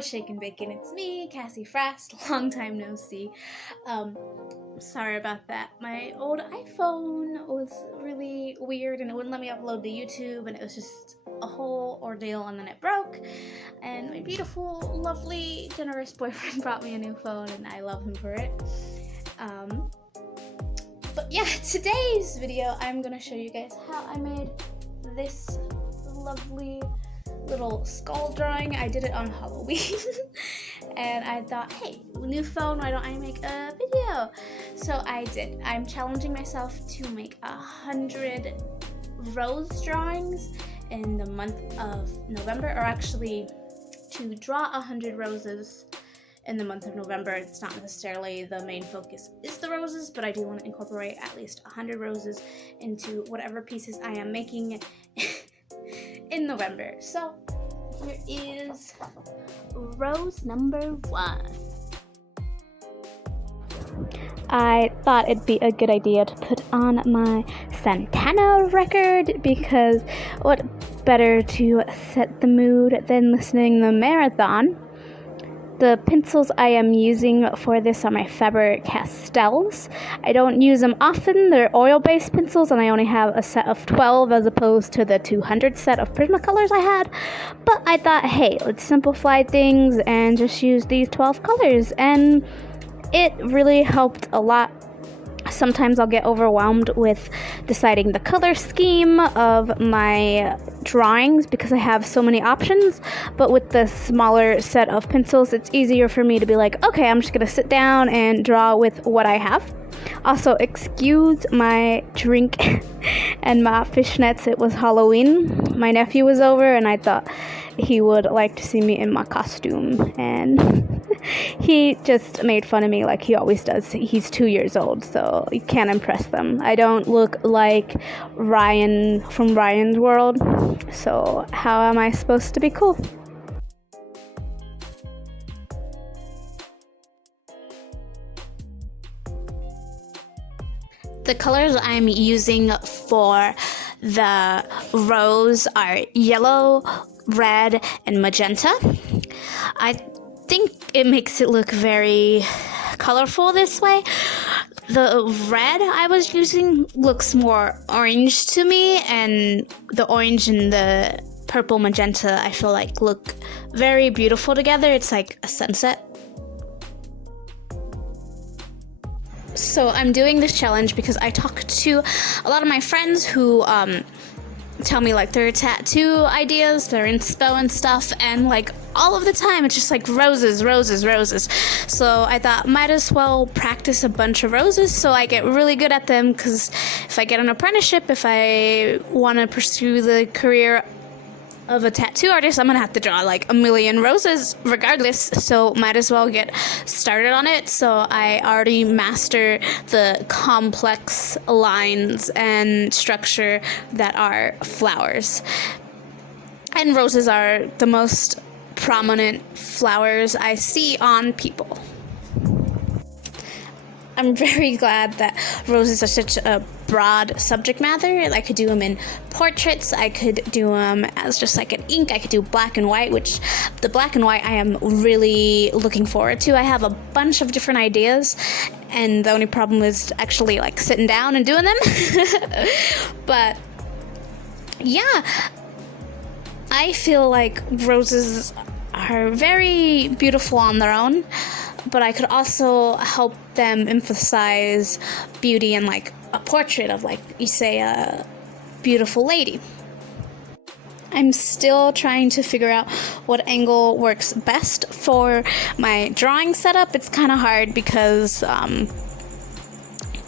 what's shaking bacon? It's me, Cassie Frast, long time no see. Sorry about that. My old iPhone was really weird and it wouldn't let me upload to YouTube, and it was just a whole ordeal, and then it broke. And my beautiful, lovely, generous boyfriend brought me a new phone, and I love him for it. But yeah, today's video, I'm gonna show you guys how I made this lovely little skull drawing. I did it on Halloween and I thought, hey, new phone, why don't I make a video? So I did. I'm challenging myself to make 100 rose drawings in the month of November, or actually to draw 100 roses in the month of November. It's not necessarily the main focus is the roses, but I do want to incorporate at least 100 roses into whatever pieces I am making in November. So here is rose number 1. I thought it'd be a good idea to put on my Santana record, because what better to set the mood than listening to the marathon. The pencils I am using for this are my Faber-Castells. I don't use them often. They're oil-based pencils, and I only have a set of 12 as opposed to the 200 set of Prismacolors I had. But I thought, hey, let's simplify things and just use these 12 colors. And it really helped a lot. Sometimes I'll get overwhelmed with deciding the color scheme of my drawings because I have so many options, but with the smaller set of pencils, it's easier for me to be like, okay, I'm just gonna sit down and draw with what I have. Also, excuse my drink and my fishnets. It was Halloween. My nephew was over and I thought he would like to see me in my costume, and he just made fun of me like he always does. He's 2 years old, so you can't impress them. I don't look like Ryan from Ryan's World, so how am I supposed to be cool? The colors I'm using for the rose are yellow, red, and magenta. I think it makes it look very colorful this way. The red I was using looks more orange to me, and the orange and the purple magenta I feel like look very beautiful together. It's like a sunset. So I'm doing this challenge because I talk to a lot of my friends who tell me like their tattoo ideas, their inspo and stuff, and like all of the time it's just like roses, roses, roses. So I thought might as well practice a bunch of roses so I get really good at them, because if I get an apprenticeship, if I want to pursue the career of a tattoo artist, I'm gonna have to draw like a million roses regardless, so might as well get started on it. So I already master the complex lines and structure that are flowers, and roses are the most prominent flowers I see on people. I'm very glad that roses are such a broad subject matter. I could do them in portraits, I could do them as just like an ink, I could do black and white, which the black and white I am really looking forward to. I have a bunch of different ideas, and the only problem is actually like sitting down and doing them. But yeah, I feel like roses are very beautiful on their own, but I could also help them emphasize beauty in like a portrait of, like, you say, a beautiful lady. I'm still trying to figure out what angle works best for my drawing setup. It's kind of hard because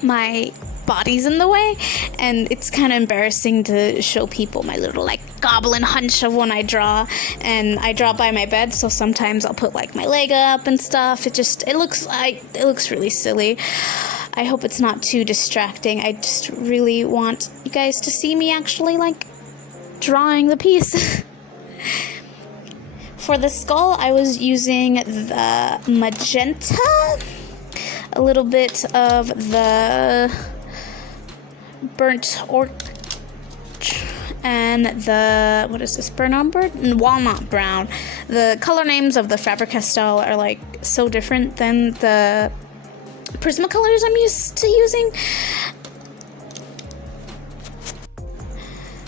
my body's in the way, and it's kind of embarrassing to show people my little like goblin hunch of when I draw, and I draw by my bed, so sometimes I'll put like my leg up and stuff. It looks really silly. I hope it's not too distracting. I just really want you guys to see me actually like drawing the piece. For the skull, I was using the magenta, a little bit of the burnt orange, and the, what is this, burnt umber? Walnut brown. the color names of the Faber-Castell are like so different than the Prismacolors I'm used to using.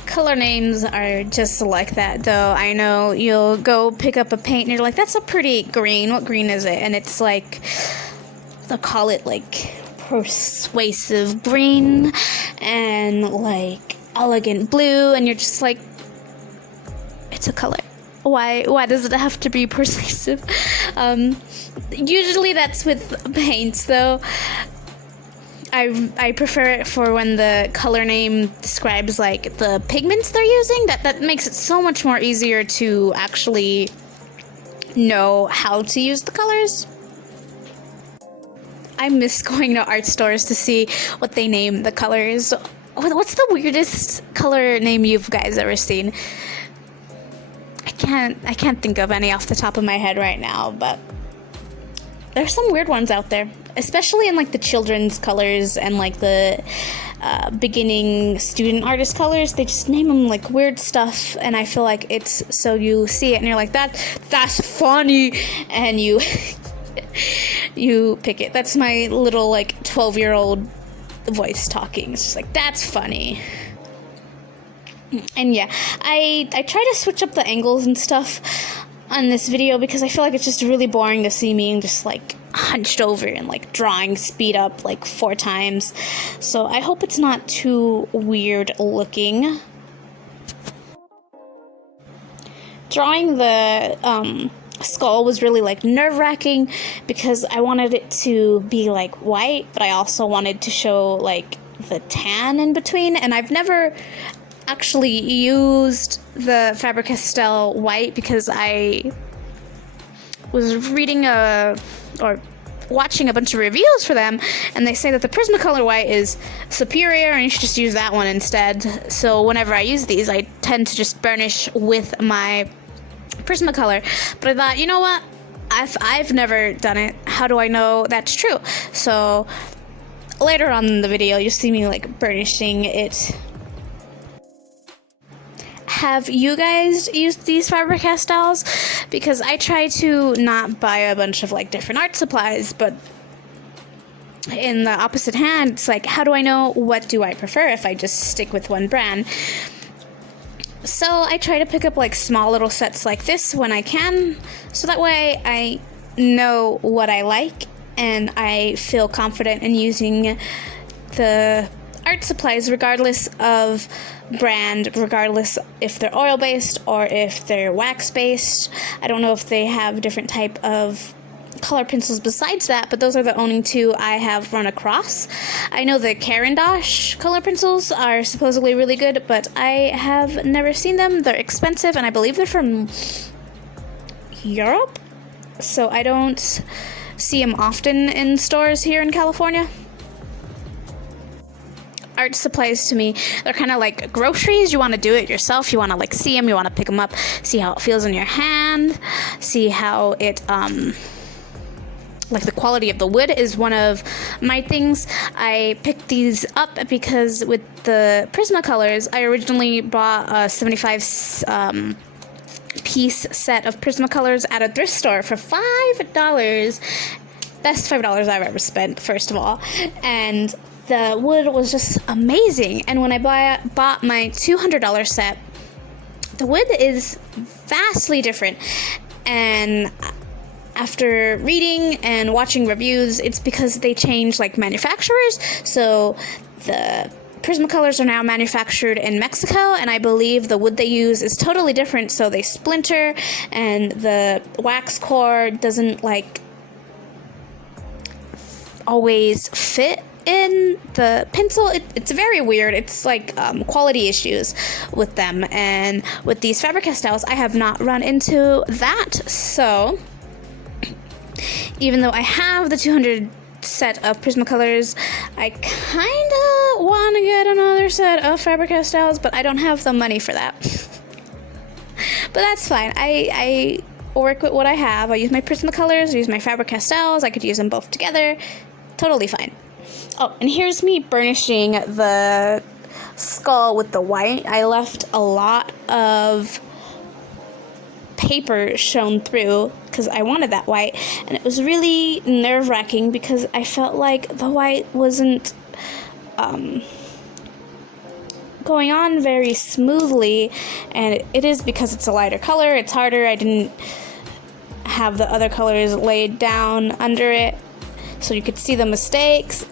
Color names are just like that, though. I know you'll go pick up a paint and you're like, that's a pretty green. What green is it? And it's like, they'll call it like persuasive green and like elegant blue, and you're just like, it's a color. Why does it have to be persuasive? Usually that's with paints, though. I prefer it for when the color name describes like the pigments they're using. That makes it so much more easier to actually know how to use the colors. I miss going to art stores to see what they name the colors. What's the weirdest color name you guys ever seen? I can't think of any off the top of my head right now, but there's some weird ones out there, especially in like the children's colors and like the beginning student artist colors. They just name them like weird stuff, and I feel like it's so you see it and you're like, that's funny, and you you pick it. That's my little like 12-year-old voice talking. It's just like, that's funny. And yeah, I try to switch up the angles and stuff on this video because I feel like it's just really boring to see me just like hunched over and like drawing speed up like 4 times. So I hope it's not too weird looking. Drawing the skull was really like nerve-wracking because I wanted it to be like white, but I also wanted to show like the tan in between, and I've never actually used the Faber-Castell white because I was reading or watching a bunch of reviews for them, and they say that the Prismacolor white is superior and you should just use that one instead. So whenever I use these, I tend to just burnish with my Prismacolor. But I thought, you know what? I've never done it. How do I know that's true? So later on in the video, you'll see me like burnishing it. Have you guys used these Faber-Castells? Because I try to not buy a bunch of like different art supplies, but in the opposite hand, it's like, how do I know what do I prefer if I just stick with one brand? So I try to pick up like small little sets like this when I can, so that way I know what I like and I feel confident in using the art supplies regardless of brand, regardless if they're oil-based or if they're wax-based. I don't know if they have different type of color pencils besides that, but those are the only 2 I have run across. I know the Caran d'Ache color pencils are supposedly really good, but I have never seen them. They're expensive, and I believe they're from Europe, so I don't see them often in stores here in California. Art supplies to me, they're kind of like groceries. You want to do it yourself. You want to like see them. You want to pick them up, see how it feels in your hand, see how it like the quality of the wood is one of my things. I picked these up because with the Prismacolors, I originally bought a 75 piece set of Prismacolors at a thrift store for $5. Best $5 I've ever spent, first of all. And the wood was just amazing. And when I bought my $200 set, the wood is vastly different. And after reading and watching reviews, it's because they changed like manufacturers. So the Prismacolors are now manufactured in Mexico, and I believe the wood they use is totally different, so they splinter, and the wax core doesn't like always fit in the pencil. It's very weird. It's like quality issues with them, and with these Faber-Castells I have not run into that. So even though I have the 200 set of Prismacolors, I kind of want to get another set of Faber-Castells, but I don't have the money for that. But that's fine. I work with what I have. I use my Prismacolors, I use my Faber-Castells. I could use them both together. Totally fine. Oh, and here's me burnishing the skull with the white. I left a lot of paper shone through because I wanted that white, and it was really nerve-wracking because I felt like the white wasn't going on very smoothly, and it is because it's a lighter color. It's harder. I didn't have the other colors laid down under it so you could see the mistakes.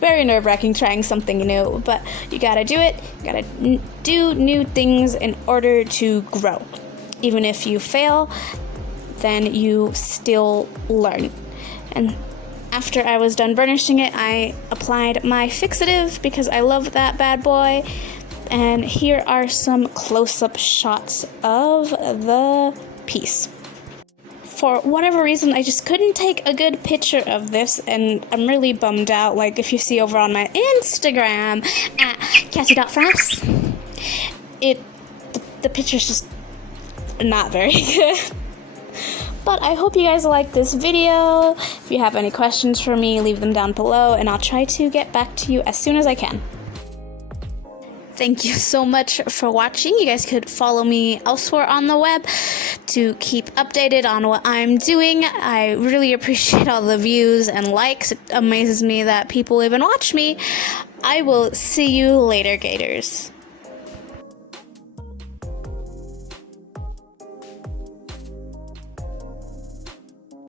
Very nerve-wracking trying something new, but you gotta do it. You gotta do new things in order to grow. Even if you fail, then you still learn. And after I was done burnishing it, I applied my fixative because I love that bad boy. And here are some close-up shots of the piece. For whatever reason, I just couldn't take a good picture of this, and I'm really bummed out. Like, if you see over on my Instagram, at Cassie.Fraps, the picture's just not very good. But I hope you guys like this video. If you have any questions for me, leave them down below, and I'll try to get back to you as soon as I can. Thank you so much for watching. You guys could follow me elsewhere on the web to keep updated on what I'm doing. I really appreciate all the views and likes. It amazes me that people even watch me. I will see you later, Gators.